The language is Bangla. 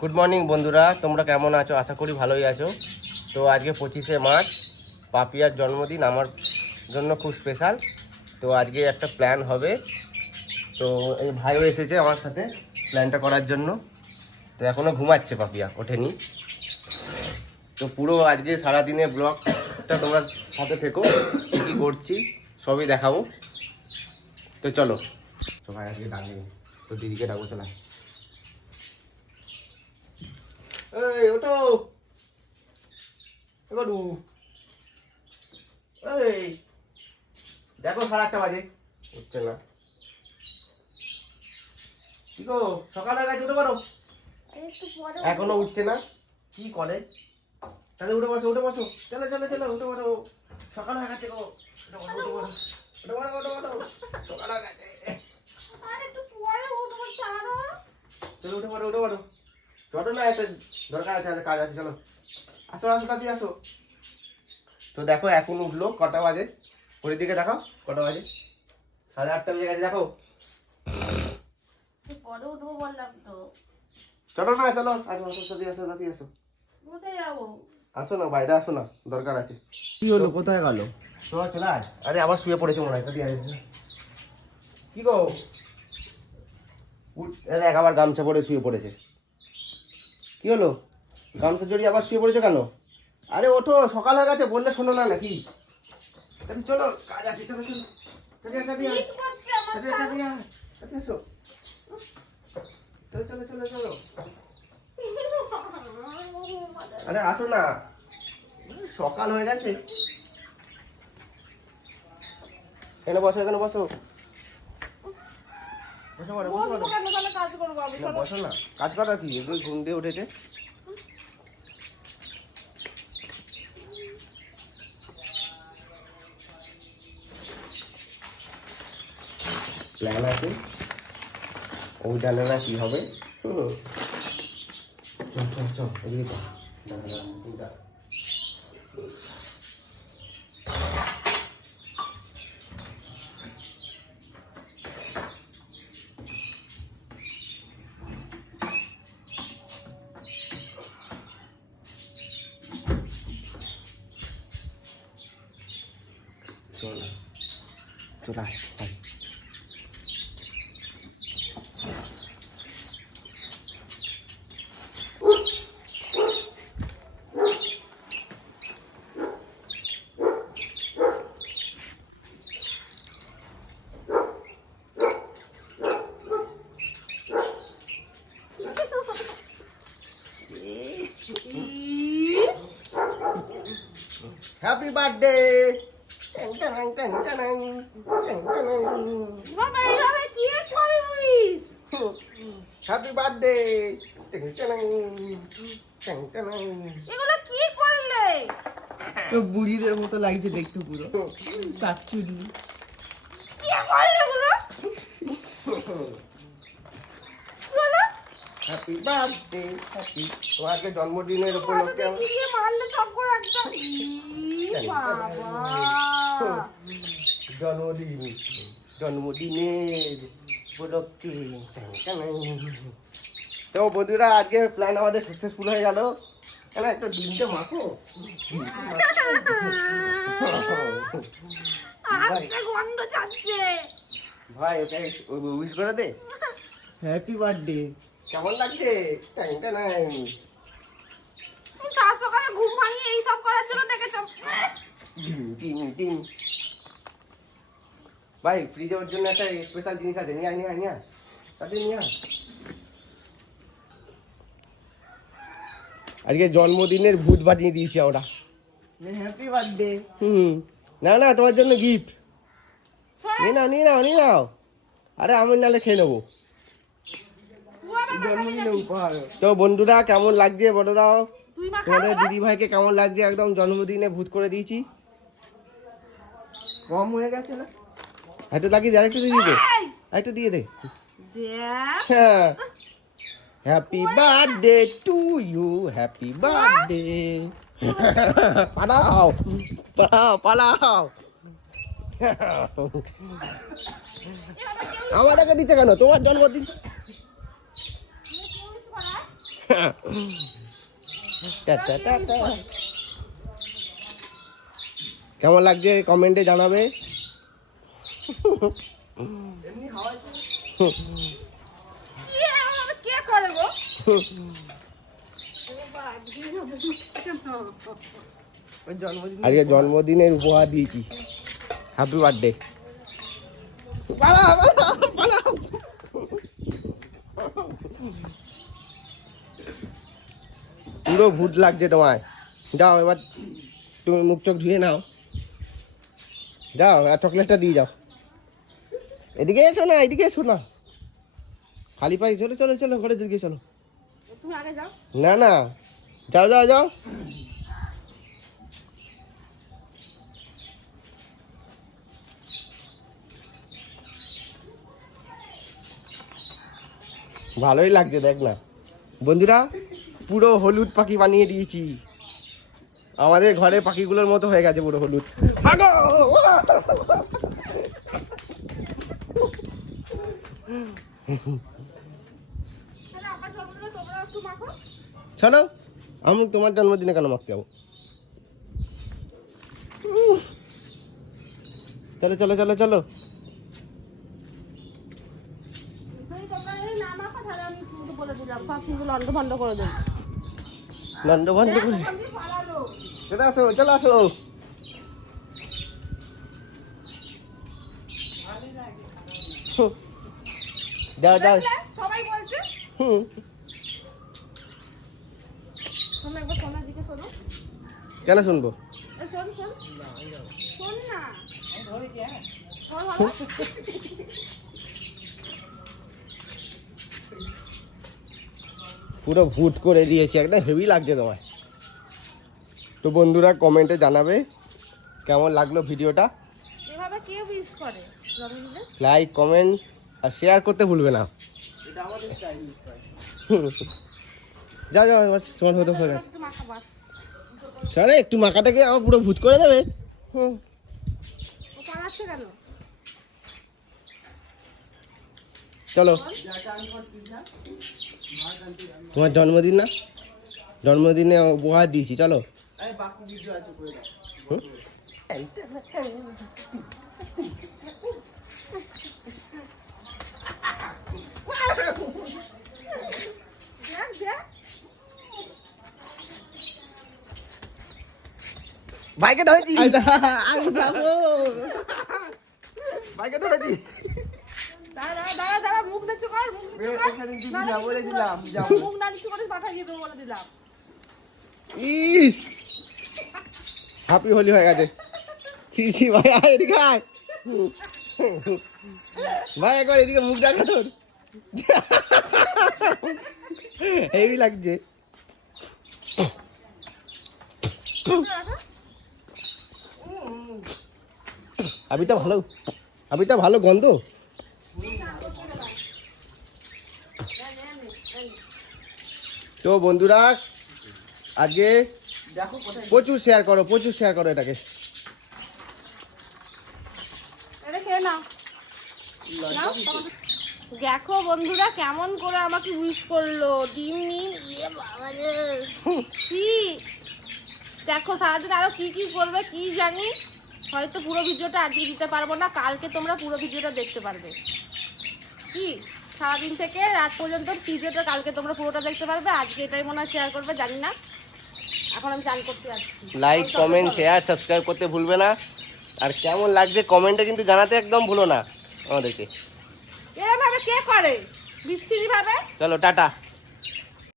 গুড মর্নিং বন্ধুরা, তোমরা কেমন আছো? আশা করি ভালোই আছো। তো আজকে 25শে মার্চ, পাপিয়ার জন্মদিন, আমার জন্য খুব স্পেশাল। তো আজকে একটা প্ল্যান হবে। তো এই ভাইও এসেছে আমার সাথে প্ল্যানটা করার জন্য। তো এখনও ঘুমাচ্ছে, পাপিয়া ওঠেনি। তো পুরো আজকে সারাদিনে ব্লগটা তোমরা সাথে থেকো, কী কী করছি সবই দেখাবো। তো চলো, তো ভাই আজকে ডাকি, তো দিদিকে ডাকবো। চলা, এই ওটো, এই দেখো 8:30 বাজে, উঠছে না। কি গো, সকাল হয়ে গেছে, উঠে পড়ো। এখনো উঠছে না, কি করে? তাহলে উঠে বসো, উঠে বসো, চলো চলো চলো, উঠে পড়ো, সকাল হয়ে গেছে গো। উঠে পড়ো, উঠে পড়ো, উঠে পড়ো, উঠে পড়ো, সকাল হয়ে গেছে। চলো উঠে পড়ো, উঠে পড়ো, চলো না, একটা দরকার আছে, কাজ আছে, চলো আসো আসো, কাজে আসো। তো দেখো এখন উঠলো, কটা বাজে? ওই দিকে দেখো কটা বাজে, 8:30 বেজে গেছে, দেখো। চলো না, চলো আসো আসো, সাথে আসো, সাথে আসো। আসো না, বাইরে আসো না, দরকার আছে। কি হলো, কোথায় গেল? তো চলে আয়। আরে আবার শুয়ে পড়েছে মনে হয়, সাথে আসো। কি গো, দেখ আবার গামছা পরে শুয়ে পড়েছে। কি হলো, গামছা জড়িয়ে আবার শুয়ে পড়েছে কেন? আরে ওঠো, সকাল হয়ে গেছে, বললে শোনো না নাকি? চলো, কাজ আছে, চলো চলো, চলো চলো চলো। আরে আসো না, সকাল হয়ে গেছে। এখানে বসো, এখানে বসো, বসো না, বসো না, কাজ করা কি? একটু ঘুম দিয়ে উঠেছে। প্ল্যান আছে, ও জানে না কি হবে। চল চল চল, এদিকে চল। চল চল, আয়। Happy birthday. Happy birthday. তো বুড়িদের মতো লাগছে দেখতে, পুরো শাকচুরি। Happy birthday, happy. তোমাকে জন্মদিনের উপলক্ষে জন্মদিনের উপলক্ষে। তো বন্ধুরা, আজকে প্ল্যান আমাদের সাকসেসফুল হয়ে গেল। কেন একটা ডিমটা মাখো, ভাই ওকে উইশ করে দে। Happy birthday. কেমন লাগছে? সকালে ঘুম ভাঙিয়ে এই সব করার জন্য ডেকেছো? ভাই ফ্রিজে ওর জন্য একটা স্পেশাল জিনিস আছে, নিয়ে সাথে নিয়ে। আজকে জন্মদিনের ভূত বানিয়ে দিয়েছি ওরা। Happy birthday. না না, তোমার জন্য গিফট। নিয়ে নাও। আরে আমি নাহলে খেয়ে নেবো। জন্মদিনে উপহার। তো বন্ধুরা, কেমন লাগছে বলে দাও। তোমাদের দিদি ভাইকে কেমন লাগছে? একদম জন্মদিনে ভূত করে দিয়েছি। কম হয়ে গেছে না? একটু লাগিয়ে দে, আরেকটু দিয়ে দে, একটু দিয়ে দে। Happy birthday to you, happy birthday. পালাও পালাও পালাও। আমাদেরকে দিতে কেন? তোমার জন্মদিন। কেমন লাগছে কমেন্টে জানাবে। কে করে গো? আজকে জন্মদিনের উপহার দিয়েছি। Happy birthday. পুরো ভূত লাগছে তোমায়। যাও এবার তুমি মুখ চোখ ধুয়ে নাও, যাও আর চকলেটটা দিয়ে যাও। এদিকে এসো না, এদিকে এসো না, খালি পাই। চলো চলো চলো ঘরে দিকে চলো। তুমি আগে যাও। না না, যাও যাও যাও। ভালোই লাগছে দেখ না বন্ধুরা, পুরো হলুদ পাখি বানিয়ে দিয়েছি। আমাদের ঘরে পাখিগুলোর মতো হয়ে গেছে পুরো হলুদ। ভাগো! আমার জন্মদিনে তোমরা একটু মাখো। চলো, আমি তোমার জন্মদিনে কেন মাখতে যাবো? চলো চলো চলো চলো। যদি তোমরা যদি না মাখো তাহলে আমি কিন্তু বলে দিলাম পাখিগুলো লন্ড ভন্ড করে দেবো। নন্দ বন্ধ করে ওখান দিয়ে পালালো। চলে আসো, চলে আসো। যাও যাও। দেখলে? সবাই বলছে। হুম। শোনো একবার সোনার দিকে শোনো। কেন শুনবো? এ শোন শোন। শোন না। শোন ভালো। পুরো ভূত করে দিয়েছি, একটা হেভি লাগছে তোমায়। তো বন্ধুরা কমেন্টে জানাবে কেমন লাগলো ভিডিওটা। এভাবে কে উইশ করে জন্মদিনে? লাইক কমেন্ট আর শেয়ার করতে ভুলবে না। এটা আমাদের স্টাইল। যাও যাও, এবার তোমার হতে হয়ে গেছে। একটু মাখা বাস। স্যারে একটু মাখাটাকে আমার পুরো ভূত করে দেবে। হুম। ও পালাচ্ছে কেন? চলো, তোমার জন্মদিন না, জন্মদিনে উপহার দিয়েছি, চলো। আরে বাকি ভিডিও আছে করে দাও। হুম? দেখ দেখ। ভাইকে ধরেছি, ভাইকে ধরেছি। দাঁড়া দাঁড়া দাঁড়া মুখ নিচু কর, মুখ নিচু কর। এখানে দিবি না, বলে দিলাম, যাও। মুখ না নিচু করে পাঠিয়ে দিয়ে দেবো বলে দিলাম। ইস, হ্যাপি হোলি হয়ে গেছে। ছি ভাই, আয় এদিকে আয়। ভাই একবার এদিকে মুখ দেখা তোর, হেভি লাগছে। আবিটা ভালো, আবিটা ভালো গন্ধ। তো বন্ধুরা আজকে দেখো কোথায় প্রচুর শেয়ার করো, প্রচুর শেয়ার করো এটাকে। এটা খেয়ে নাও। নাও, দেখো বন্ধুরা কেমন করে আমাকে উইশ করলো। ডিম নিম ইয়ে বাবা রে। কি দেখো সারাদিন আরো কি কি করবে কি জানি। হয়তো পুরো ভিডিওটা আজকে দিতে পারবো না, কালকে তোমরা পুরো ভিডিওটা দেখতে পারবে। কি সারাদিন থেকে রাত পর্যন্ত ভিডিওটা কালকে তোমরা পুরোটা দেখতে পারবে। আজকে এটাই মনে হয় শেয়ার করবে, জানি না। এখন আমি চান করতে যাচ্ছি। লাইক কমেন্ট শেয়ার সাবস্ক্রাইব করতে ভুলবে না। আর কেমন লাগছে কমেন্টে কিন্তু জানাতে একদম ভুলো না আমাদেরকে। এরকম ভাবে কে করে বিচ্ছিরি ভাবে? চলো টাটা।